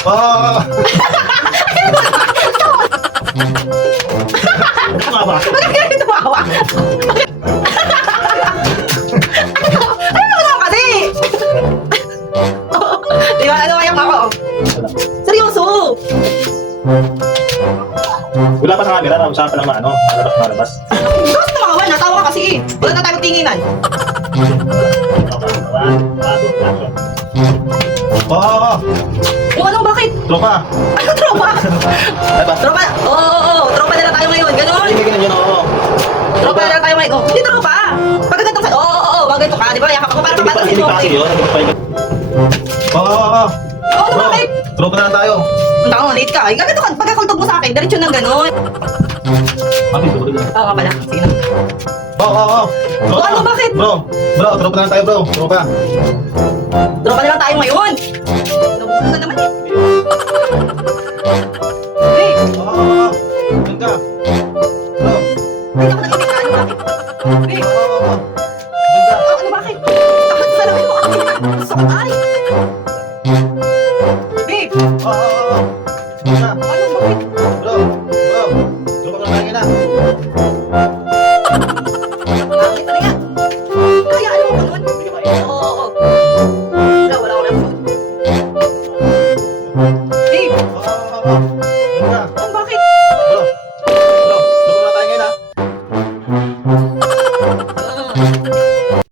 Oh! Tumawa. Bakit ka rin tumawa? Ano naman kasi? Di ba? Ano kayang ako? Seryoso? Wala pa sa camera, nausapan lang na ano, malabas. Bakit tumawa? Natawa ka kasi eh. Wala na tayong tinginan. Oo! O ano, bakit? Tropa! Ano tropa? Ay ba? Tropa? Oo. Tropa na lang tayo ngayon. Ganon. Hindi ganyan yun, oo. Tropa na lang tayo ngayon. Oh, hindi tropa. Pag ganito ka, oo, wag ganito ka. Di ba? Yakap ako para Hindi pa mapatas hindi mo. pa kasi yun. Oo. Oo, ano bakit? Tropa na lang tayo. Ang taon, late ka. Gaganto ka. Pagkakultog mo sa akin, diretso ng ganon. Bakit? Tuloy na. Oo pala. Sige na. Oo. Oo, ano, bakit? Bro, tropa na lang tayo, bro. Tropa. Tropa na lang tayo ngayon. Nabukan ka naman eh. Hey, Oo. Doon ka. Bro. hindi ako nag-ibig ka. Ano bakit? Hey, Oo. Doon ka. ano bakit? Takot sa lamin mo. Sakit ay. Babe, Oo. Doon ka. ano bakit? Bro. Tropa na tayo na. Bakit na yan? Kaya ano mo nun? Oo. Wala akong episode. Babe, Oo.